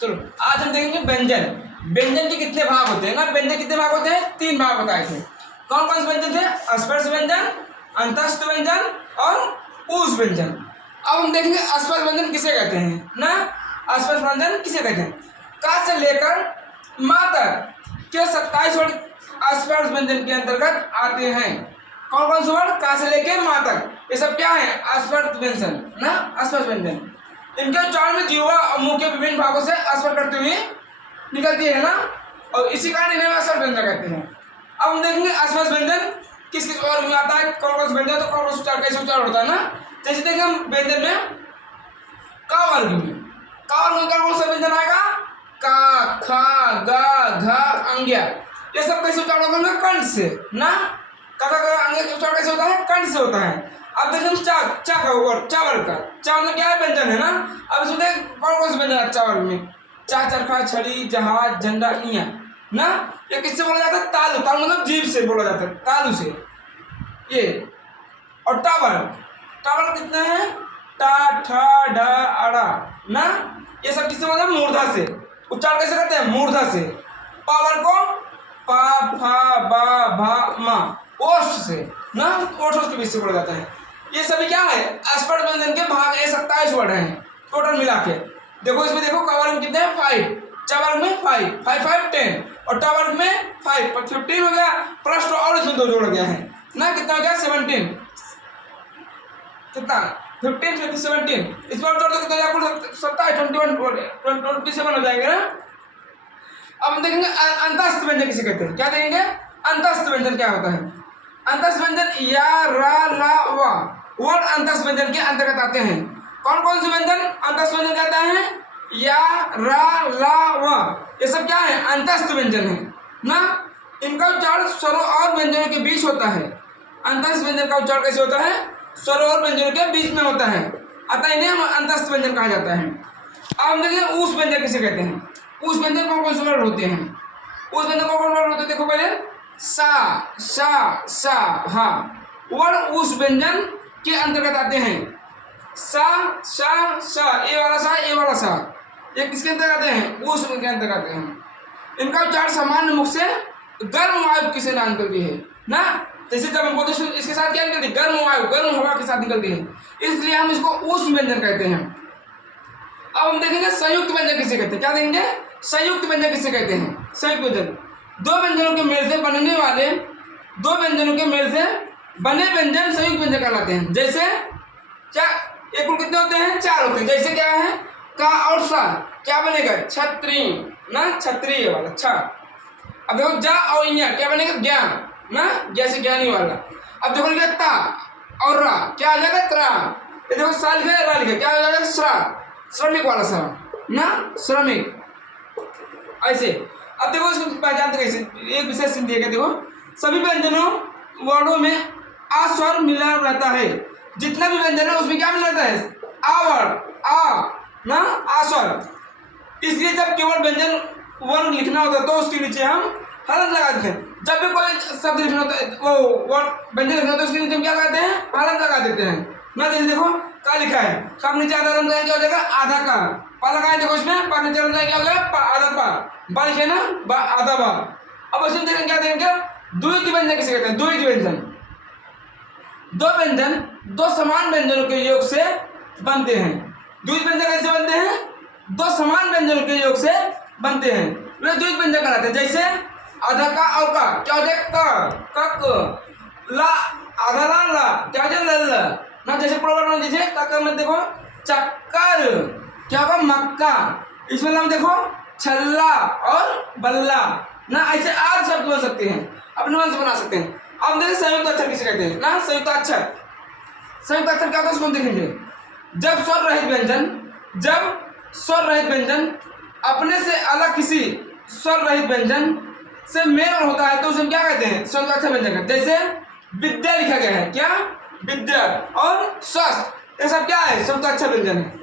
चलो आज हम देखेंगे व्यंजन। व्यंजन के कितने भाग होते हैं ना, व्यंजन कितने भाग होते हैं? 3 भाग बताए थे। कौन कौन से व्यंजन थे? स्पर्श व्यंजन, अंतस्थ व्यंजन और ऊष्म व्यंजन। अब हम देखेंगे स्पर्श व्यंजन किसे कहते हैं ना, स्पर्श व्यंजन किसे कहते हैं? का से लेकर मां तक के 27 वर्ड स्पर्श व्यंजन के अंतर्गत आते हैं। कौन कौन से वर्ड? का से लेकर मां तक, ये सब क्या है? स्पर्श व्यंजन ना, स्पर्श व्यंजन। इनके उच्चारण में जीवा और मुंह के विभिन्न भागों से स्वर करते हुए निकलती है ना, और इसी कारण इन्हें स्वर व्यंजन कहते हैं। अब हम देखेंगे स्पर्श व्यंजन किस किस वर्ग में आता है, कौन कौन से व्यंजन, तो कौन कौन से उच्चारण कैसे उच्चारण होता है ना। जैसे देखें हम व्यंजन में का वर्ग में, का वर्ग में कौन सा व्यंजन आएगा? का, खा, गा, घा, अंग्या, ये सब कैसे उच्चारण होगा? कंठ से ना, का अंग्या का उच्चारण कैसे होता है? कंठ से होता है। अब देखिए हम चा का वर्ग, चा वर्ग का, चा मतलब क्या है? व्यंजन है ना। अब इसमें देख कौन कौन से व्यंजन है चा वर्ग में? चा, चरखा, छड़ी, जहाज, झंडा, इया ना। ये किससे बोला जाता है? तालु, तालु मतलब जीभ से बोला जाता है, तालु से ये। और टा वर्ग कितने हैं? टा, ठा, ढा, अड़ा ना, ये सब किससे बोला? मूर्धा से। उच्चारण कैसे करते हैं? मूर्धा से। पा वर्ग को पा, फा, बा, भा, मा, ओष्ठ से ना, ओष्ठ के बीच से बोला जाता है। ये सभी क्या है? स्पर्श व्यंजन के भाग 27 वर्ड हैं टोटल मिला के। देखो इसमें देखो, का वर्ग में कितने हैं? 5, चा वर्ग में 5, 5 5 10, और टा वर्ग में 5 15 हो गया, प्लस और इसमें 2 जोड़ गया है ना, कितना हो गया? 17, कितना? 15 15 17, इसमें जोड़ दो कितना हो जाएगा? 27 21 27 हो जाएंगे ना। अब हम देखेंगे अंतस्थ व्यंजन किसे कहते हैं। क्या देखेंगे? अंतस्थ व्यंजन क्या होता है? अंतस्थ व्यंजन या, रा, ला, वा वर्ड अंतस्थ व्यंजन के अंतर्गत आते हैं। कौन कौन से व्यंजन अंतस्थ व्यंजन कहते हैं? या, रा, ला, वा, ये सब क्या है? अंतस्थ व्यंजन है ना। इनका उच्चारण स्वरों और व्यंजनों के बीच होता है। अंतस्थ व्यंजन का उच्चारण कैसे होता है? स्वरों और व्यंजनों के बीच में होता है, अतः इन्हें हम अंतस्थ व्यंजन कहा जाता है। अब हम देखिए ऊष्म व्यंजन किसे कहते हैं। ऊष्म व्यंजन कौन कौन से वर्ड होते हैं? ऊष्म व्यंजन कौन कौन वर्ड होते हैं? देखो पहले सा, सा, सा, हा वर्ड ऊष्म व्यंजन के अंतर्गत आते हैं। सा, सा, सा, ए वाला सा, ए वाला सा, ये किसके अंतर्गत आते हैं? ऊष्म के अंतर्गत आते हैं। इनका उच्चारण सामान्य मुख से गर्म वायु किसे ना निकलती है ना। जैसे जब हम बोलते हैं इसके साथ क्या निकलती है? गर्म वायु, गर्म हवा के साथ निकलती है, इसलिए हम इसको ऊष्म व्यंजन कहते हैं। अब हम देखेंगे संयुक्त व्यंजन किसे कहते हैं। क्या देखेंगे? संयुक्त व्यंजन किसे कहते हैं? संयुक्त व्यंजन दो व्यंजनों के मेल से बनने वाले, दो व्यंजनों के मेल से बने व्यंजन संयुक्त व्यंजन कहलाते हैं। जैसे क्या, एक कुल कितने होते हैं? 4 होते हैं। जैसे क्या है? का और सा, क्या बनेगा? छत्री ना, क्षत्रिय वाला अच्छा। अब देखो जा और इया, क्या बनेगा? ज्ञान ना, जैसे ज्ञानी वाला। अब देखो लिखा ता और रा, क्या आ जाएगा? त्रा। ये देखो सा लिखा है, रा लिखा, क्या हो जाएगा? श्रा, श्रमिक वाला सा ना, श्रमिक ऐसे। अब देखो इसको पहचानते कैसे? एक विशेष चिन्ह दिया गया, देखो सभी व्यंजनों वर्णों में आ स्वर मिला रहता है। जितना भी व्यंजन है उसमें क्या मिला रहता है? आ वर्ड, आ ना, आ स्वर। इसलिए जब केवल व्यंजन वर्ण लिखना होता है तो उसके नीचे हम हलंत लगा देते हैं। जब भी कोई शब्द लिखना होता है, वो वर्ड व्यंजन लिखना होता है, उसके नीचे हम क्या करते हैं? हलंत लगा देते हैं ना। जैसे देखो का लिखा है, का नीचे आधा रंग क्या हो जाएगा? आधा का। पा लगाए देखो इसमें, पा नीचे रंग क्या हो जाएगा? आधा पा। बा लिखे ना, बा आधा बा। अब इसमें देखेंगे क्या देखेंगे? द्वित व्यंजन किसे कहते हैं? द्वित व्यंजन दो व्यंजन दो समान व्यंजनों के योग से बनते हैं। द्वित व्यंजन कैसे बनते हैं? दो समान व्यंजनों के योग से बनते हैं, वे द्वित व्यंजन कहलाते हैं। जैसे आधा का और का, क्या हो जाएगा? कक, ला, आधा ला, ला, क्या हो जाएगा? ल ना। जैसे प्रोग्राम जैसे कक में देखो चक्कर, क्या होगा? मक्का। इसमें हम देखो छल्ला और बल्ला ना, ऐसे आठ शब्द बन सकते हैं, अपने मन से बना सकते हैं। अब देखिए संयुक्त अक्षर किसे कहते हैं ना। संयुक्त अक्षर, संयुक्त अक्षर क्या होता है उसको देखेंगे। जब स्वर रहित व्यंजन, जब स्वर रहित व्यंजन अपने से अलग किसी स्वर रहित व्यंजन से मेल होता है तो उसे हम क्या कहते हैं? संयुक्त अक्षर व्यंजन कहते हैं। जैसे विद्या लिखा गया है, क्या? विद्या और स्वस्थ, ये सब क्या है? संयुक्त अक्षर व्यंजन है।